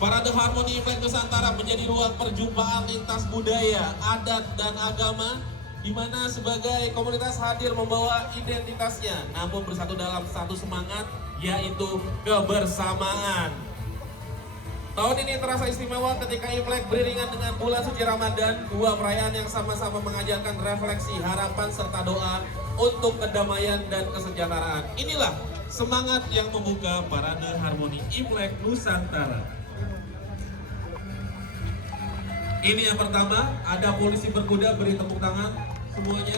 Parade Harmoni Imlek Nusantara menjadi ruang perjumpaan lintas budaya, adat, dan agama, di mana sebagai komunitas hadir membawa identitasnya, namun bersatu dalam satu semangat, yaitu kebersamaan. Tahun ini terasa istimewa ketika Imlek beriringan dengan bulan suci Ramadan, dua perayaan yang sama-sama mengajarkan refleksi, harapan, serta doa untuk kedamaian dan kesejahteraan. Inilah semangat yang membuka Parade Harmoni Imlek Nusantara. Ini yang pertama, ada polisi berkuda, beri tepuk tangan semuanya.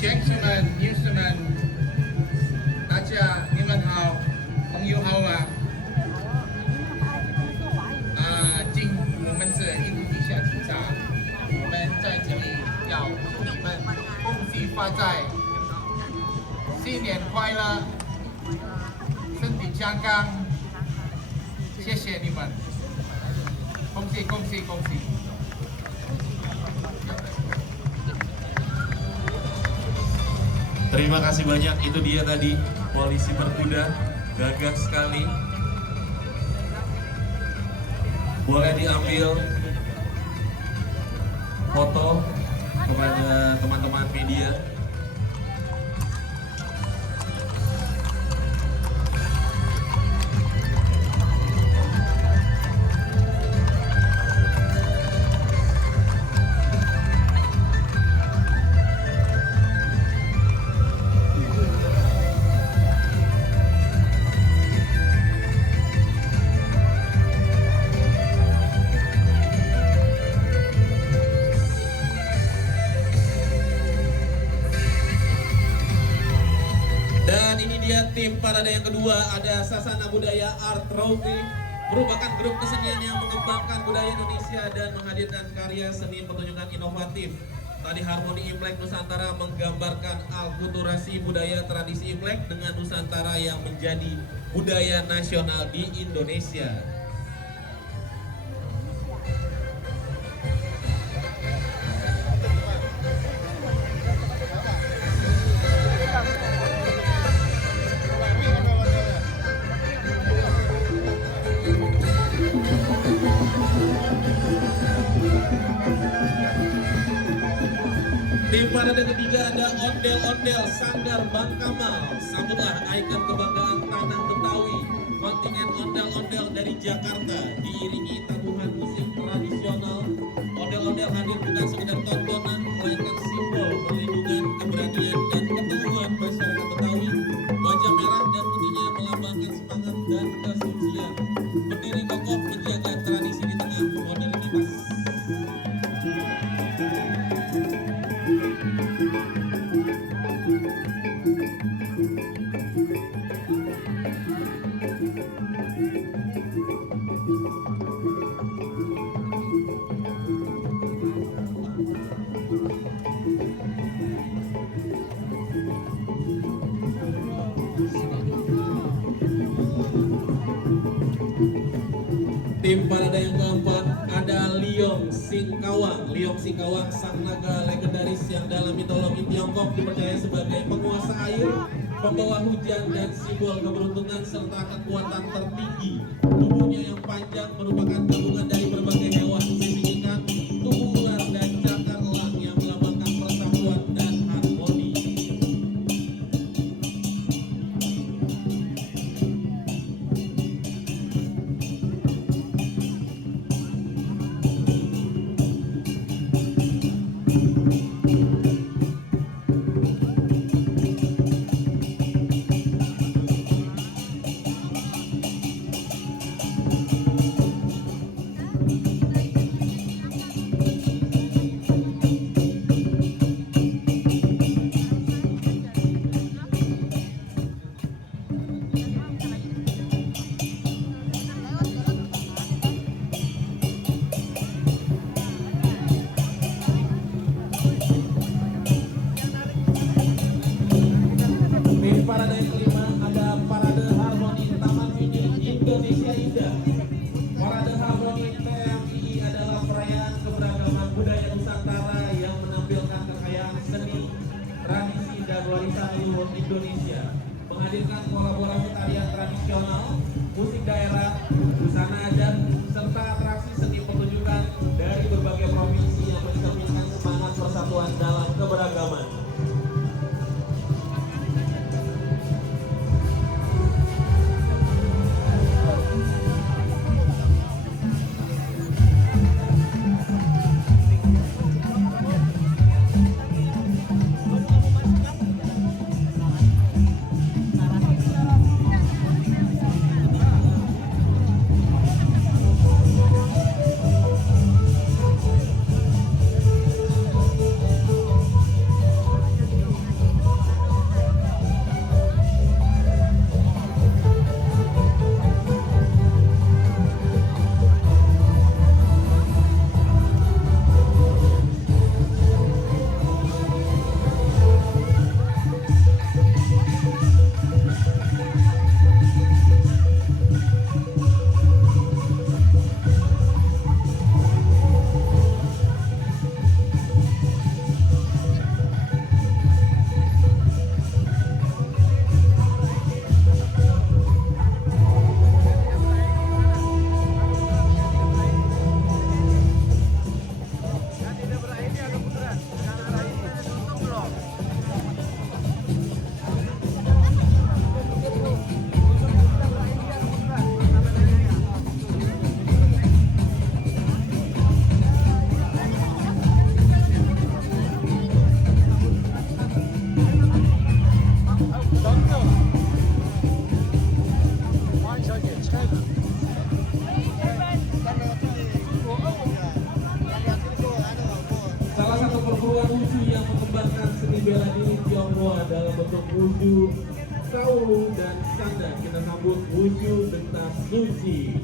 Gentlemen, newsmen, 大家你们好，朋友好啊！我们是印度地下警察，我们在这里要祝你们恭喜发财，新年快乐，身体健康，谢谢你们，恭喜恭喜恭喜！ Terima kasih banyak, itu dia tadi polisi berkuda, gagah sekali. Boleh diambil foto kepada teman-teman media. Dan ini dia tim parade yang kedua, ada Sasana Budaya Art Trophy, merupakan grup kesenian yang mengembangkan budaya Indonesia dan menghadirkan karya seni pertunjukan inovatif. Tadi Harmoni Imlek Nusantara menggambarkan alkulturasi budaya tradisi Imlek dengan Nusantara yang menjadi budaya nasional di Indonesia. Tim parade ketiga ada ondel-ondel Sanggar Bang Kamal. Sambutlah ikon kebanggaan tanah Betawi. Kontingen ondel-ondel dari Jakarta diiringi tabuhan musik tradisional. Ondel-ondel hadir bukan sekedar tontonan, melainkan simbol perlindungan, keberanian, dan ketangguhan masyarakat Betawi. Wajah merah dan putihnya melambangkan semangat dan kesucian. Berdiri kokoh menjaga tradisi di tengah modernitas. Tim parade yang keempat ada Liong Singkawang. Liong Singkawang sang naga legendaris yang dalam mitologi Tiongkok dipercaya sebagai penguasa air, pembawa hujan, dan simbol keberuntungan serta kekuatan tertinggi. Tubuhnya yang panjang merupakan gabungan dari berbagai hewan, sisik ikan, tubuh ular, dan cakar elang yang melambangkan persatuan dan harmoni. Indonesia Indah. Parade Harmoni PMI adalah perayaan keberagaman budaya Nusantara yang menampilkan kekayaan seni, tradisi, dan warisan leluhur Indonesia. Menghadirkan kolaborasi tarian tradisional, musik daerah, busana adat, serta atraksi seni pertunjukan dari berbagai provinsi yang mencerminkan semangat persatuan dalam keberagaman. Salah satu perguruan wushu yang mengembangkan seni bela diri Tionghoa dalam bentuk wushu Shaolong dan Sanda, kita sambut wushu Detas Suci.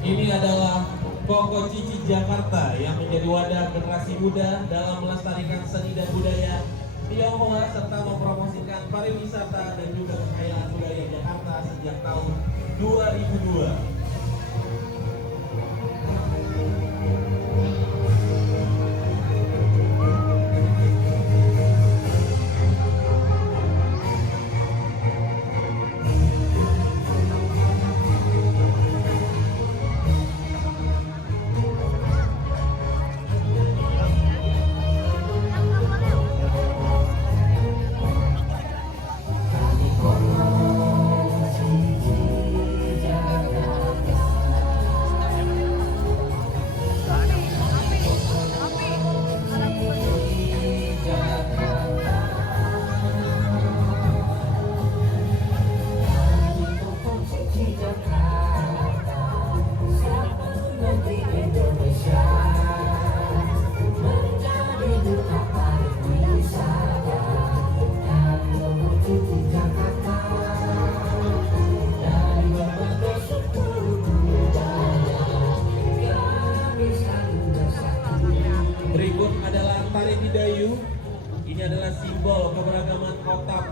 Ini adalah Koko Cici Jakarta yang menjadi wadah generasi muda dalam melestarikan seni dan budaya Tionghoa serta mempromosikan pariwisata dan juga kekayaan budaya Jakarta sejak tahun 2002.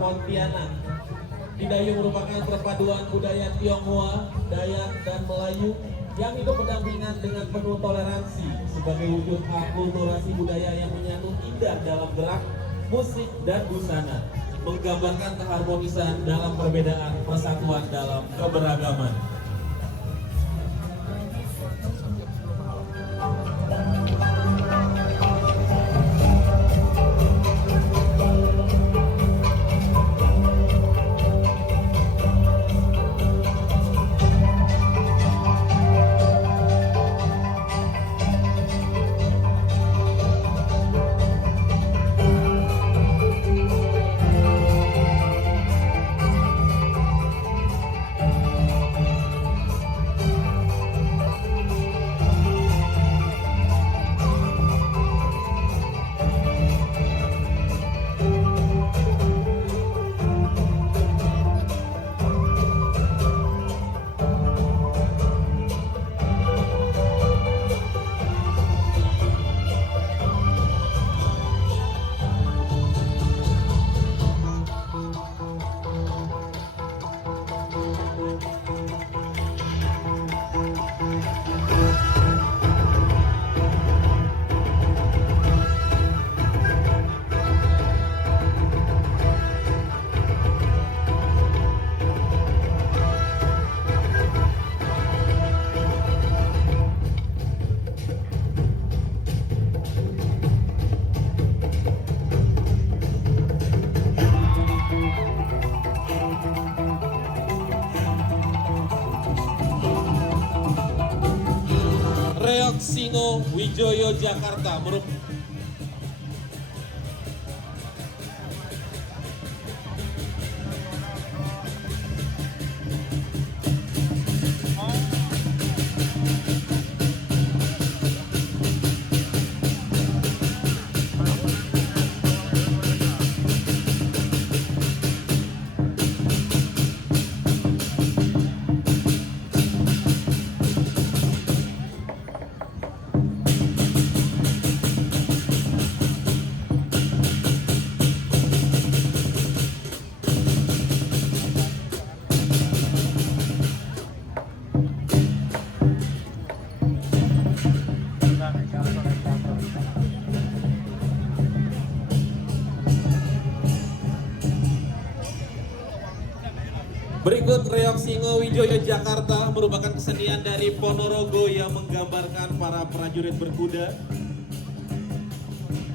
Pontianak. Didayung merupakan perpaduan budaya Tionghoa, Dayak, dan Melayu yang hidup berdampingan dengan penuh toleransi sebagai wujud akulturasi budaya yang menyatu indah dalam gerak, musik, dan busana, menggambarkan keharmonisan dalam perbedaan, persatuan dalam keberagaman. Reok Singo Wijoyo Jakarta Berikut Reok Singo Wijoyo Jakarta merupakan kesenian dari Ponorogo yang menggambarkan para prajurit berkuda,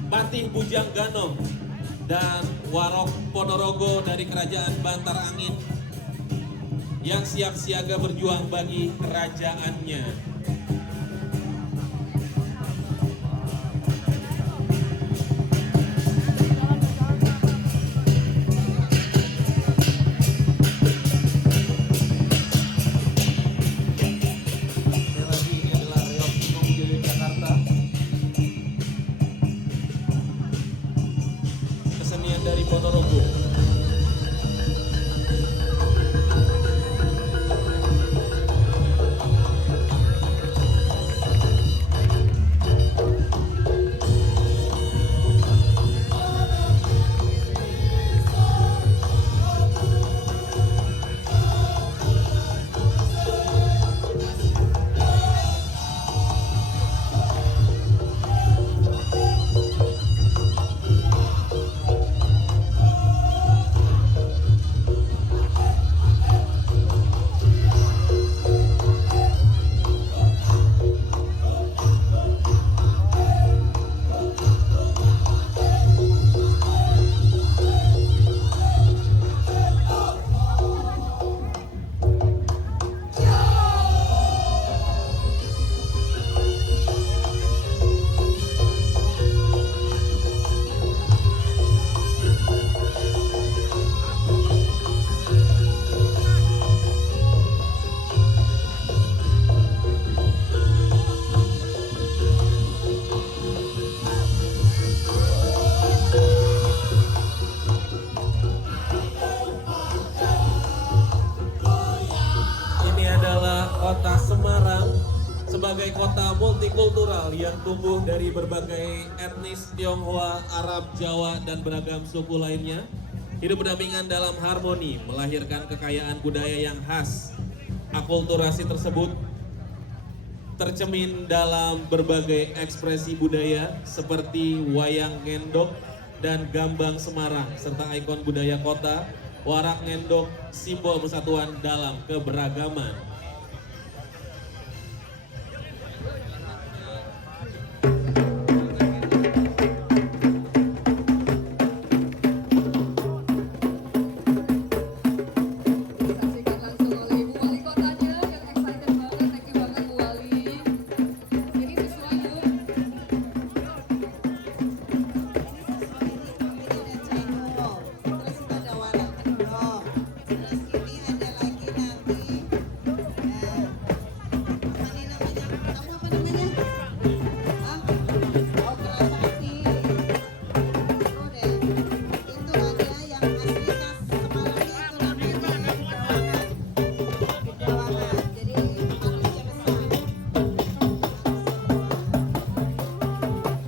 Patih Bujang Ganong, dan Warok Ponorogo dari Kerajaan Bantar Angin yang siap siaga berjuang bagi kerajaannya. Kesenian dari Ponorogo. Kota Semarang sebagai kota multikultural yang tumbuh dari berbagai etnis Tionghoa, Arab, Jawa, dan beragam suku lainnya. hidup berdampingan dalam harmoni, melahirkan kekayaan budaya yang khas. Akulturasi tersebut tercermin dalam berbagai ekspresi budaya seperti wayang ngendok dan gambang Semarang, serta ikon budaya kota, warak ngendok, simbol persatuan dalam keberagaman. Saksikan langsung oleh Ibu Wali Kotanya yang excited banget, thank you banget Bu Wali. Ini sesuai Bu. Ini ada cendol, terus itu ada warak kendok, terus ini ada lagi nanti, apa nih namanya? Tahu apa namanya? Hah? Oh, keras hati. Oh deh, itu ada yang asli khas Semarangnya itu namanya Gedawangan. Gedawangan, jadi harusnya besar.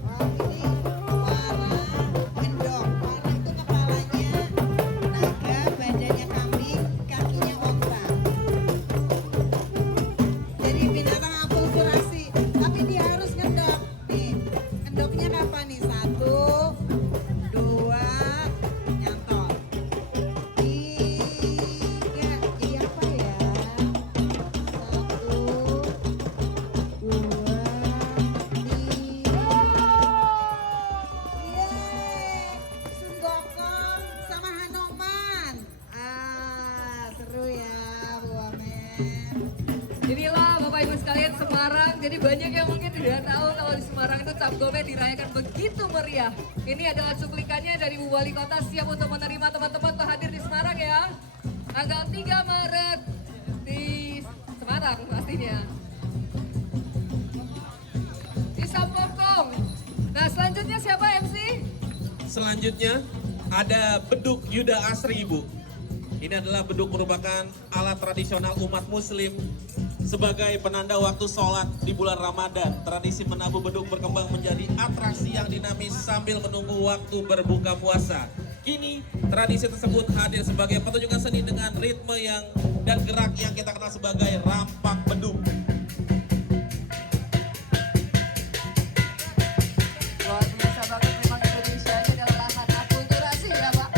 Wah, ini wara gendong. Wara itu kepalanya naga, badannya kambing, kakinya onta. Jadi binatang akulturasi, tapi dia harus ngendok. Nih, ngendoknya kapan nih? 1, 2, nyantol. 3, jadi apa ya? 1, 2, 3. Yeay, Sundokong sama Hanoman. Seru ya, Bu Wamen. Inilah Bapak Ibu sekalian Semarang. Jadi banyak yang mungkin tidak tahu kalau di Semarang itu Cap Gome dirayakan begitu meriah. Ini adalah cuplikannya dari Bu Wali Kota, siap untuk menerima teman-teman untuk hadir di Semarang ya. Tanggal 3 Maret di Semarang pastinya. Di Sampokong. Nah selanjutnya siapa MC? Selanjutnya ada beduk Yuda Asri, Ibu. Ini adalah beduk merupakan alat tradisional umat muslim sebagai penanda waktu sholat di bulan Ramadan. Tradisi menabuh beduk berkembang menjadi atraksi yang dinamis sambil menunggu waktu berbuka puasa. Kini tradisi tersebut hadir sebagai pertunjukan seni dengan ritme dan gerak yang kita kenal sebagai rampak beduk. Luar biasa banget memang Indonesia ini adalah lahan akulturasi ya Pak.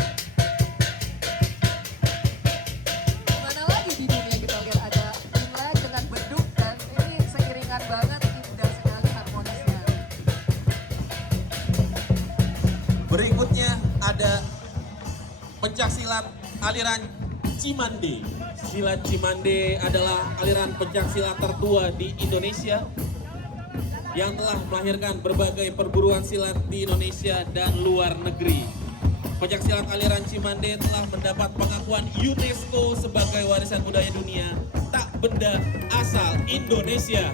Mana lagi di dunia kita lihat ada Imlek dengan beduk dan ini seiringan banget, indah sekali harmonisnya. Berikutnya ada pencaksilat aliran Cimande. Silat Cimande adalah aliran pencaksilat tertua di Indonesia yang telah melahirkan berbagai perguruan silat di Indonesia dan luar negeri. Pencaksilat aliran Cimande telah mendapat pengakuan UNESCO sebagai warisan budaya dunia tak benda asal Indonesia.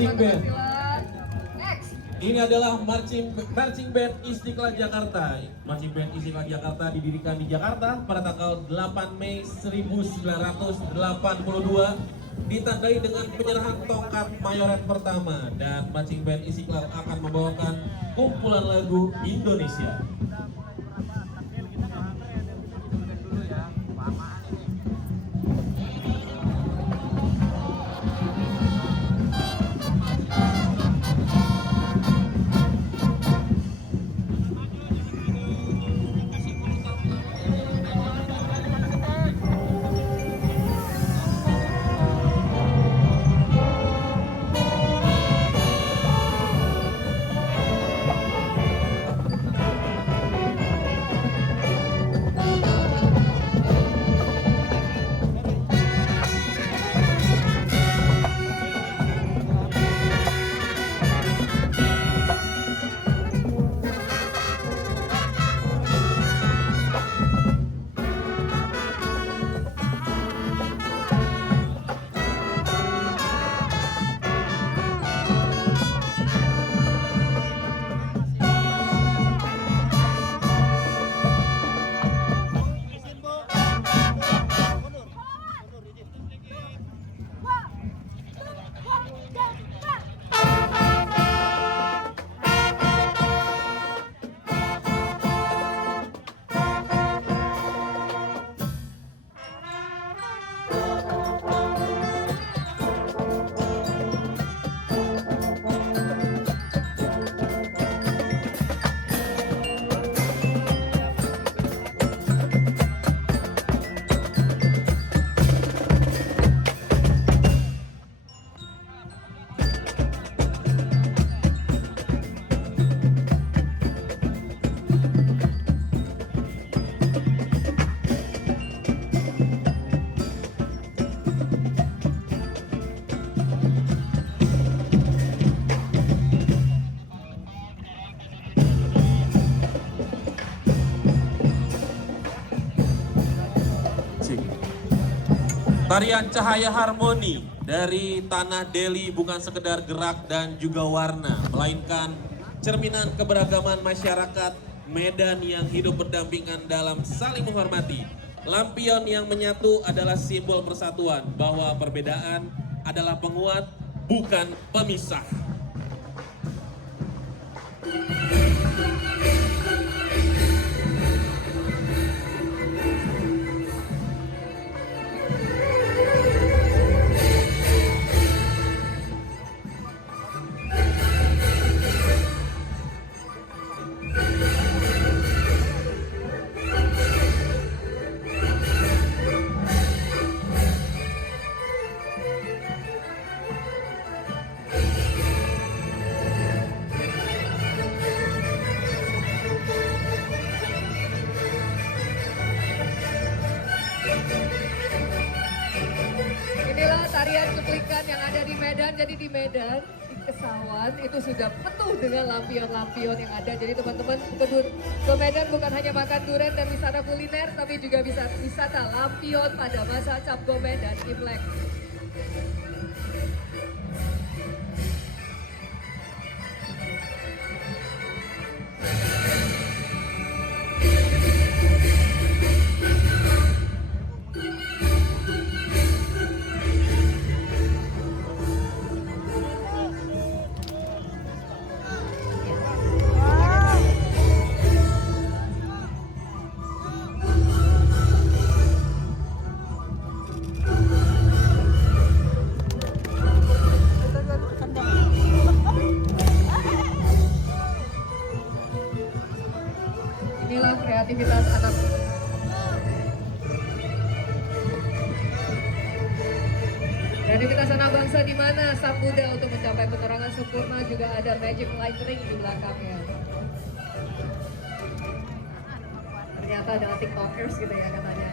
marching teman-teman band. silakan. Next. Ini adalah marching band Istiqlal Jakarta. Marching band Istiqlal Jakarta didirikan di Jakarta pada tanggal 8 Mei 1982, ditandai dengan penyerahan tongkat mayoret pertama, dan marching band Istiqlal akan membawakan kumpulan lagu Indonesia. Tarian Cahaya Harmoni dari Tanah Deli bukan sekedar gerak dan juga warna, melainkan cerminan keberagaman masyarakat Medan yang hidup berdampingan dalam saling menghormati. Lampion yang menyatu adalah simbol persatuan, bahwa perbedaan adalah penguat, bukan pemisah. Inilah tarian cuplikan yang ada di Medan. Jadi di Medan, di Kesawan itu sudah penuh dengan lampion-lampion yang ada. Jadi teman-teman ke Medan bukan hanya makan durian dan wisata kuliner, tapi juga bisa wisata lampion pada masa Cap Gomeh dan Imlek. Inilah kreativitas anak. Kreativitas anak bangsa di mana sang Buddha untuk mencapai penerangan sempurna, juga ada magic lightning di belakangnya. Ternyata ada TikTokers gitu ya katanya.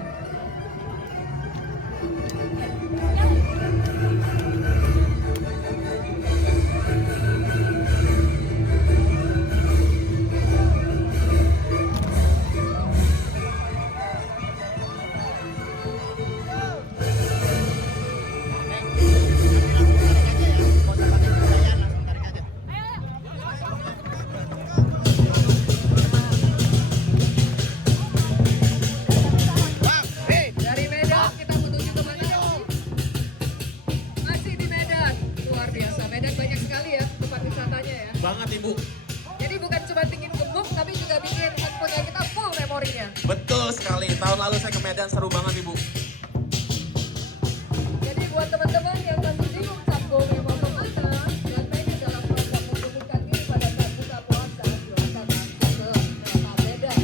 Ibu. Jadi bukan cuma bikin gemuk, tapi juga bikin handphonenya kita full memorinya. Betul sekali, tahun lalu saya ke Medan seru banget Ibu. Jadi buat teman-teman yang masih bingung Cap Gome mau kemana, dan pengen dalam program menumbuhkan diri pada saat buka puasa, silahkan langsung ke Kota Medan.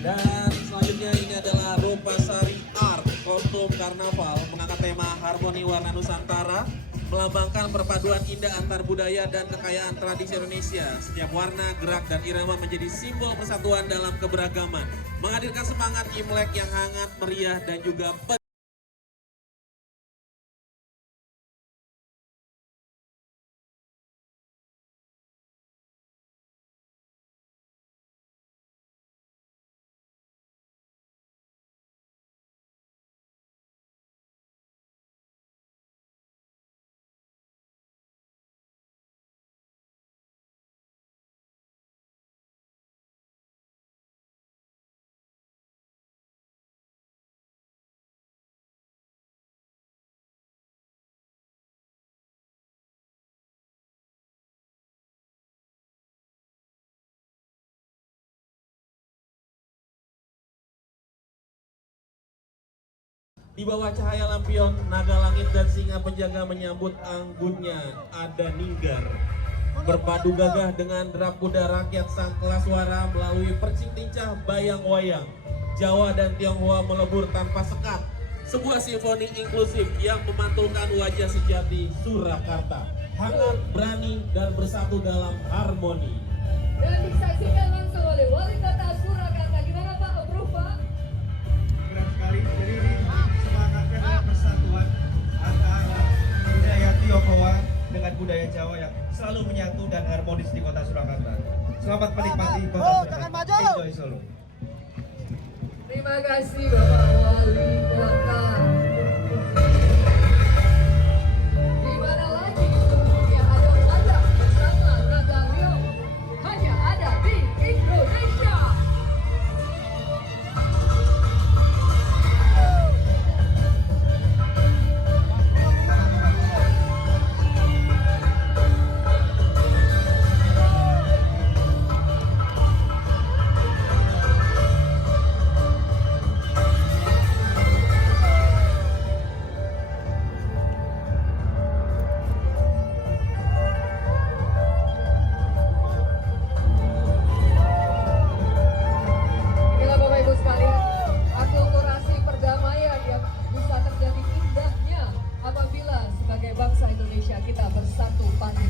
Dan selanjutnya ini adalah Rupasari Art, kostum karnaval mengangkat tema Harmoni Warna Nusantara, melambangkan perpaduan indah antar budaya dan kekayaan tradisi Indonesia. Setiap warna, gerak, dan irama menjadi simbol persatuan dalam keberagaman, menghadirkan semangat Imlek yang hangat, meriah, dan juga di bawah cahaya lampion, naga langit dan singa penjaga menyambut anggunnya ada Ninggar. Berpadu gagah dengan derap kuda rakyat sang kelaswara melalui percing lincah bayang wayang. Jawa dan Tionghoa melebur tanpa sekat. Sebuah simfoni inklusif yang memantulkan wajah sejati Surakarta. Hangat, berani, dan bersatu dalam harmoni. Dan disaksikan langsung oleh Wali Kota Surakarta. Gimana Pak? Approve Pak? Keren sekali. Jadi ini semangatnya adalah persatuan antara budaya Tionghoa dengan budaya Jawa yang selalu menyatu dan harmonis di kota Surakarta. Selamat menikmati kota Surakarta. Enjoy Solo. Terima kasih Bapak Wali Kota. Di mana lagi sebelumnya ada wajah bersama Naga Riong. Hanya ada di Indonesia. Inilah Bapak Ibu sekalian, akulturasi perdamaian yang bisa terjadi indahnya apabila sebagai bangsa Indonesia kita bersatu padu.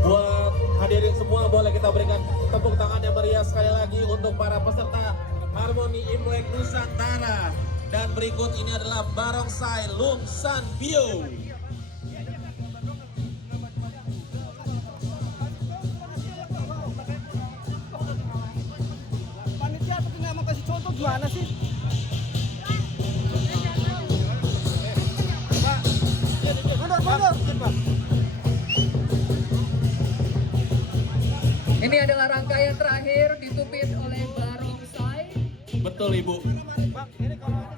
Buat hadirin semua, boleh kita berikan tepuk tangan yang meriah sekali lagi untuk para peserta Harmoni Imlek Nusantara. Dan berikut ini adalah Barongsai Lung San Bio. Panitia tapi nggak mau kasih contoh gimana sih? Mundur, Pak. Ini adalah rangkaian terakhir ditupin oleh barongsai Betul Ibu.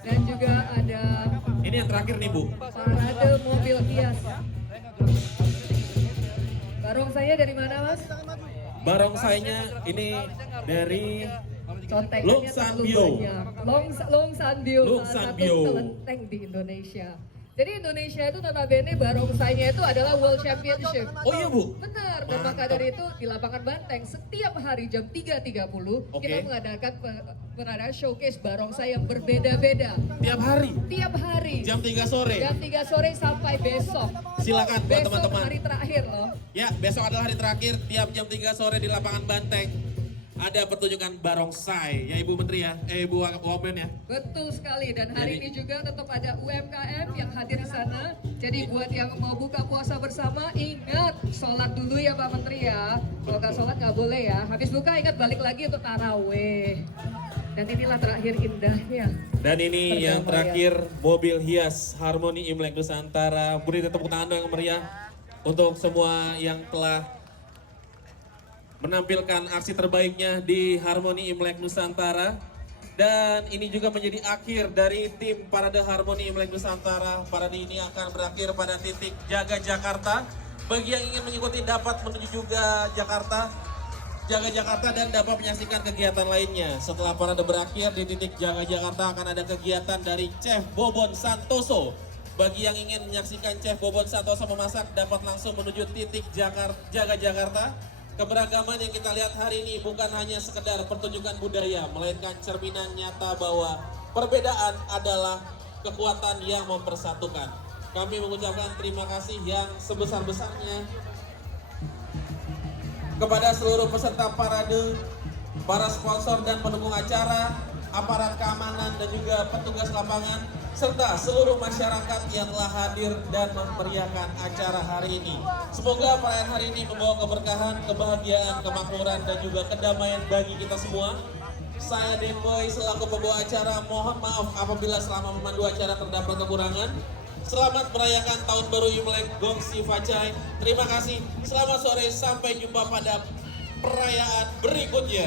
dan juga ada Ini yang terakhir nih Bu. parade mobil hias. Barongsainya dari mana Mas? Barongsainya ini dari Contekannya Long terlalu Sanbio. banyak. Long Sanbio, Long salah satu Sanbio. kelenteng di Indonesia. Jadi Indonesia itu notabene barongsainya itu adalah World Championship. Oh iya Bu. Benar, dan maka Mantap. dari itu di lapangan Banteng setiap hari jam 3.30 Oke. kita mengadakan pengadakan showcase barongsai yang berbeda-beda. Tiap hari Tiap hari. jam 3 sore. Jam 3 sore sampai besok. Silakan buat Besok teman-teman. hari terakhir loh. Ya, besok adalah hari terakhir. Tiap jam 3 sore di lapangan Banteng ada pertunjukan barongsai. Ya Ibu Menteri ya, Ibu Wamen ya. Betul sekali, dan hari Jadi- ini juga tetap ada UMKM yang hadir di sana. Jadi buat yang mau buka puasa bersama, ingat sholat dulu ya Pak Menteri ya. Kalau nggak sholat nggak boleh ya. Habis buka ingat balik lagi untuk taraweh. Dan inilah terakhir indahnya. Dan ini yang Perdamaian. terakhir mobil hias Harmoni Imlek Nusantara. Beri tepuk tangan yang meriah untuk semua yang telah menampilkan aksi terbaiknya di Harmoni Imlek Nusantara. Dan ini juga menjadi akhir dari tim Parade Harmoni Imlek Nusantara. Parade ini akan berakhir pada titik Jaga Jakarta. Bagi yang ingin mengikuti dapat menuju juga Jaga Jakarta dan dapat menyaksikan kegiatan lainnya. Setelah parade berakhir di titik Jaga Jakarta akan ada kegiatan dari Chef Bobon Santoso. Bagi yang ingin menyaksikan Chef Bobon Santoso memasak dapat langsung menuju titik Jaga Jakarta. Keberagaman yang kita lihat hari ini bukan hanya sekedar pertunjukan budaya, melainkan cerminan nyata bahwa perbedaan adalah kekuatan yang mempersatukan. Kami mengucapkan terima kasih yang sebesar-besarnya kepada seluruh peserta parade, para sponsor dan pendukung acara, aparat keamanan dan juga petugas lapangan, serta seluruh masyarakat yang telah hadir dan memeriahkan acara hari ini. Semoga perayaan hari ini membawa keberkahan, kebahagiaan, kemakmuran dan juga kedamaian bagi kita semua. Saya Demboy selaku pembawa acara mohon maaf apabila selama memandu acara terdapat kekurangan. Selamat merayakan Tahun Baru Imlek Gongsi Facai. Terima kasih. Selamat sore, sampai jumpa pada perayaan berikutnya.